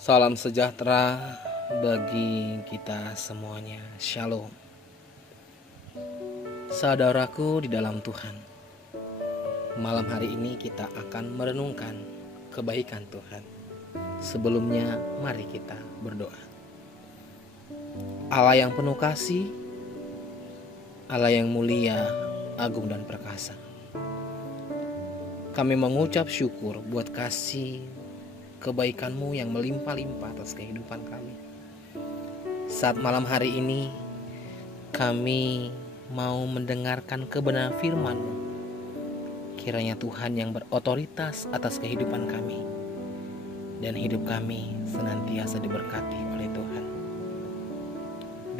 Salam sejahtera bagi kita semuanya. Shalom. Saudaraku di dalam Tuhan, malam hari ini kita akan merenungkan kebaikan Tuhan. Sebelumnya mari kita berdoa. Allah yang penuh kasih, Allah yang mulia, agung dan perkasa, kami mengucap syukur buat kasih kebaikan-Mu yang melimpah-limpah atas kehidupan kami. Saat malam hari ini kami mau mendengarkan kebenaran firman-Mu. Kiranya Tuhan yang berotoritas atas kehidupan kami, dan hidup kami senantiasa diberkati oleh Tuhan.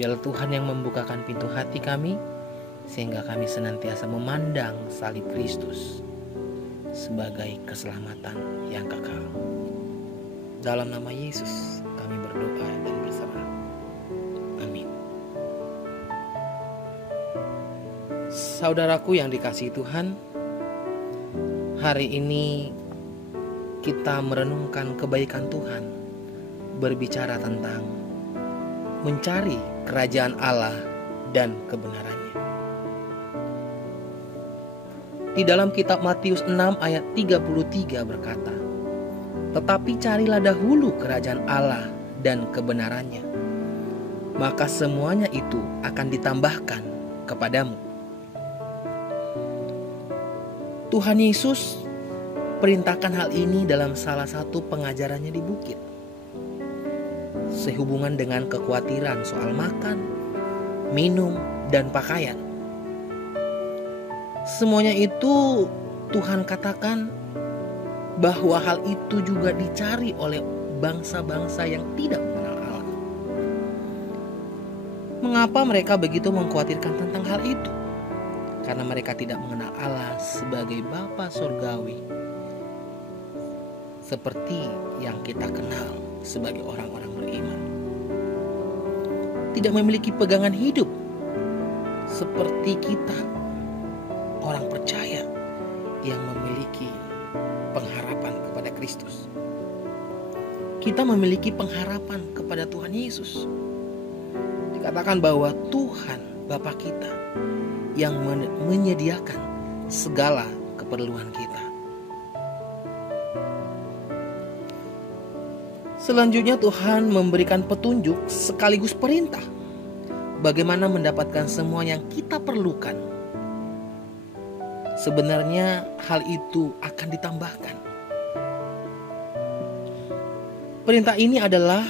Biar Tuhan yang membukakan pintu hati kami, sehingga kami senantiasa memandang salib Kristus sebagai keselamatan yang kekal. Dalam nama Yesus kami berdoa dan berserah. Amin. Saudaraku yang dikasihi Tuhan, hari ini kita merenungkan kebaikan Tuhan, berbicara tentang mencari kerajaan Allah dan kebenarannya. Di dalam kitab Matius 6 ayat 33 berkata, "Tetapi carilah dahulu kerajaan Allah dan kebenarannya, maka semuanya itu akan ditambahkan kepadamu." Tuhan Yesus perintahkan hal ini dalam salah satu pengajarannya di bukit, sehubungan dengan kekhawatiran soal makan, minum, dan pakaian. Semuanya itu Tuhan katakan bahwa hal itu juga dicari oleh bangsa-bangsa yang tidak mengenal Allah. Mengapa mereka begitu mengkhawatirkan tentang hal itu? Karena mereka tidak mengenal Allah sebagai Bapa Surgawi, seperti yang kita kenal sebagai orang-orang beriman. Tidak memiliki pegangan hidup seperti kita, orang percaya yang memiliki pengharapan kepada Kristus. Kita memiliki pengharapan kepada Tuhan Yesus. Dikatakan bahwa Tuhan Bapa kita yang menyediakan segala keperluan kita. Selanjutnya Tuhan memberikan petunjuk sekaligus perintah bagaimana mendapatkan semua yang kita perlukan. Sebenarnya hal itu akan ditambahkan. Perintah ini adalah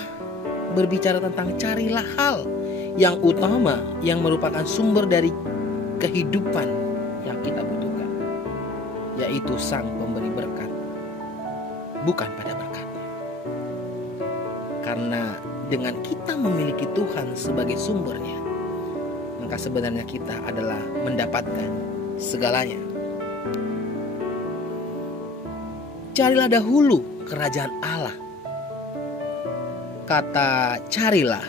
berbicara tentang carilah hal yang utama yang merupakan sumber dari kehidupan yang kita butuhkan, yaitu Sang Pemberi berkat, bukan pada berkatnya. Karena dengan kita memiliki Tuhan sebagai sumbernya, maka sebenarnya kita adalah mendapatkan segalanya. Carilah dahulu kerajaan Allah. Kata carilah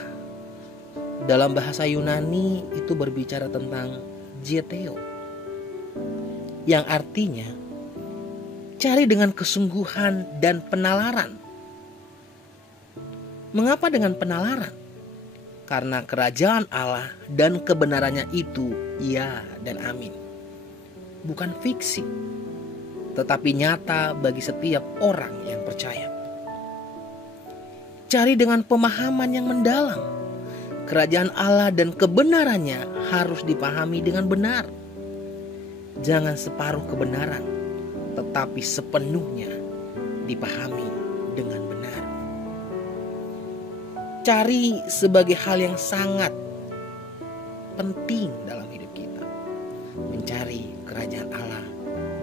dalam bahasa Yunani itu berbicara tentang zeteo, yang artinya cari dengan kesungguhan dan penalaran. Mengapa dengan penalaran? Karena kerajaan Allah dan kebenarannya itu ya dan amin. Bukan fiksi, tetapi nyata bagi setiap orang yang percaya. Cari dengan pemahaman yang mendalam. Kerajaan Allah dan kebenarannya harus dipahami dengan benar. Jangan separuh kebenaran, tetapi sepenuhnya dipahami dengan benar. Cari sebagai hal yang sangat penting dalam hidup kita. Mencari kerajaan Allah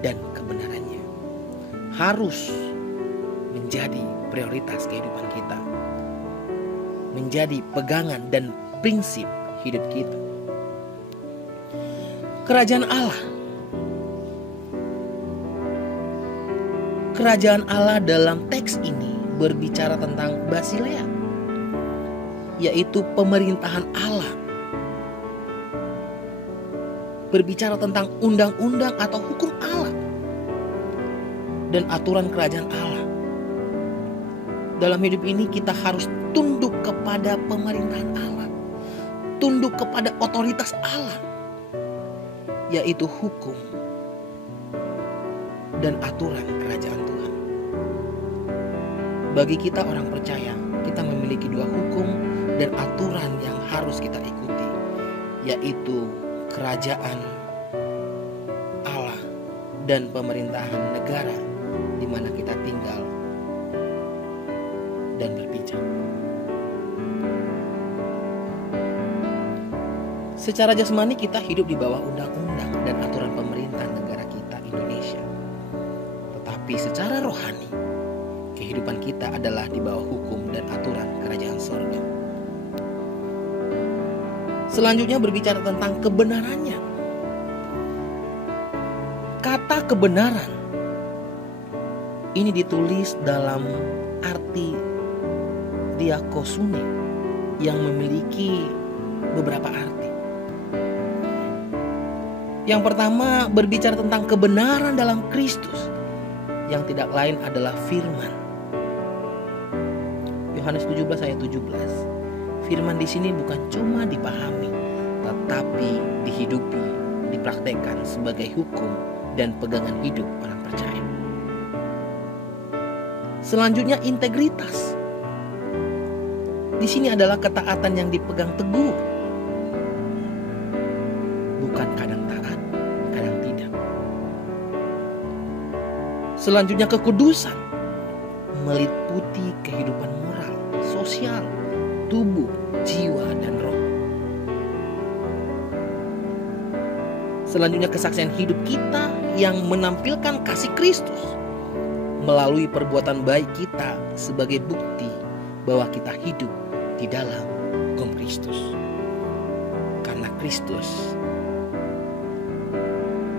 dan kebenarannya harus menjadi prioritas kehidupan kita, menjadi pegangan dan prinsip hidup kita. Kerajaan Allah. Kerajaan Allah dalam teks ini berbicara tentang Basilea, yaitu pemerintahan Allah. Berbicara tentang undang-undang atau hukum Allah dan aturan kerajaan Allah. Dalam hidup ini kita harus tunduk kepada pemerintahan Allah, tunduk kepada otoritas Allah, yaitu hukum dan aturan kerajaan Tuhan. Bagi kita orang percaya, kita memiliki dua hukum dan aturan yang harus kita ikuti, yaitu kerajaan Allah dan pemerintahan negara di mana kita tinggal dan berpijak. Secara jasmani kita hidup di bawah undang-undang dan aturan pemerintah negara kita, Indonesia. Tetapi secara rohani, kehidupan kita adalah di bawah hukum dan aturan kerajaan sorga. Selanjutnya berbicara tentang kebenarannya. Kata kebenaran ini ditulis dalam arti diakosune yang memiliki beberapa arti. Yang pertama berbicara tentang kebenaran dalam Kristus, yang tidak lain adalah firman. Yohanes 17 ayat 17. Firman di sini bukan cuma dipahami, tetapi dihidupi, dipraktekkan sebagai hukum dan pegangan hidup orang percaya. Selanjutnya integritas. Di sini adalah ketaatan yang dipegang teguh, bukan kadang taat, kadang tidak. Selanjutnya kekudusan, meliputi kehidupan moral, sosial, tubuh, jiwa, dan roh. Selanjutnya kesaksian hidup kita yang menampilkan kasih Kristus melalui perbuatan baik kita sebagai bukti bahwa kita hidup di dalam hukum Kristus. Karena Kristus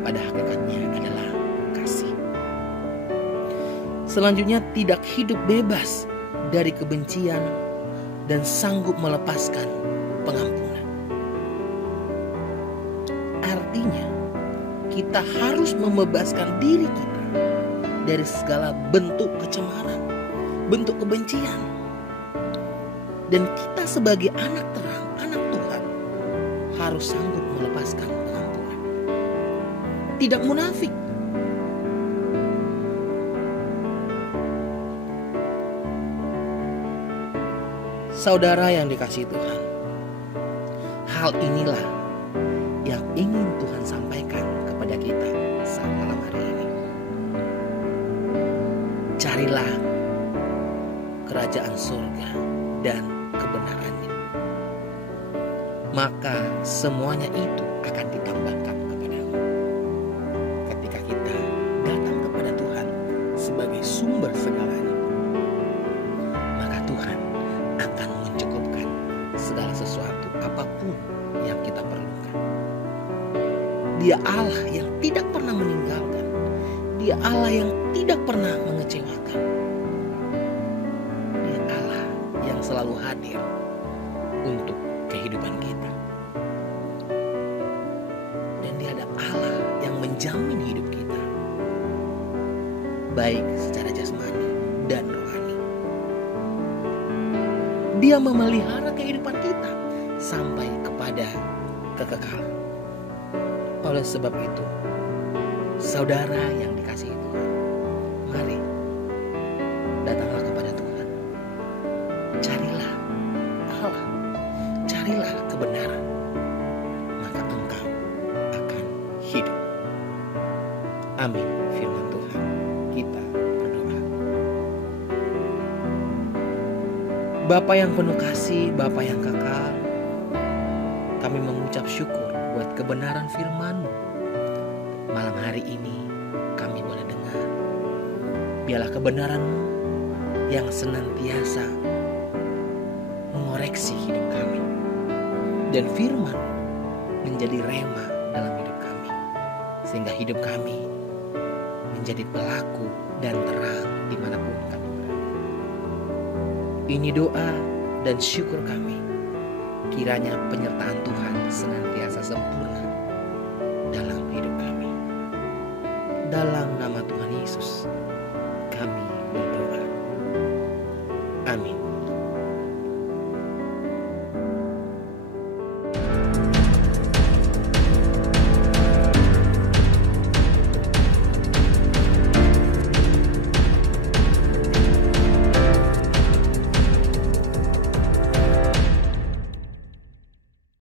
pada hakikatnya adalah kasih. Selanjutnya tidak hidup bebas dari kebencian dan sanggup melepaskan pengampunan. Artinya kita harus membebaskan diri kita dari segala bentuk kecemaran, bentuk kebencian. Dan kita sebagai anak terang, anak Tuhan, harus sanggup melepaskan pengampunan. Tidak munafik. Saudara yang dikasihi Tuhan, hal inilah yang ingin Tuhan sampaikan kepada kita saat malam hari ini. Carilah kerajaan surga dan kebenarannya, maka semuanya itu akan ditambahkan kepadamu. Ketika kita datang kepada Tuhan sebagai sumber segalanya, maka Tuhan akan mencukupkan segala sesuatu apapun yang kita perlukan. Dia Allah yang tidak pernah meninggalkan. Dia Allah yang tidak pernah mengecewakan. Dia Allah yang selalu hadir untuk kehidupan kita. Dan dia adalah Allah yang menjamin hidup kita, baik secara jasmani dan rohani. Dia memelihara kehidupan kita sampai kepada kekekalan. Oleh sebab itu, saudara yang dikasihi Tuhan, mari datanglah kepada Tuhan. Carilah Allah, carilah kebenaran, maka engkau akan hidup. Amin. Firman Tuhan, kita berdoa. Bapa yang penuh kasih, Bapa yang kekal, kami mengucap syukur buat kebenaran firman-Mu. Malam hari ini kami boleh dengar. Biarlah kebenaran-Mu yang senantiasa mengoreksi hidup kami, dan firman menjadi rema dalam hidup kami, sehingga hidup kami menjadi pelaku dan terang dimanapun kami berada. Ini doa dan syukur kami. Kiranya penyertaan Tuhan senantiasa sempurna dalam hidup kami. Dalam nama Tuhan Yesus kami berdoa. Amin.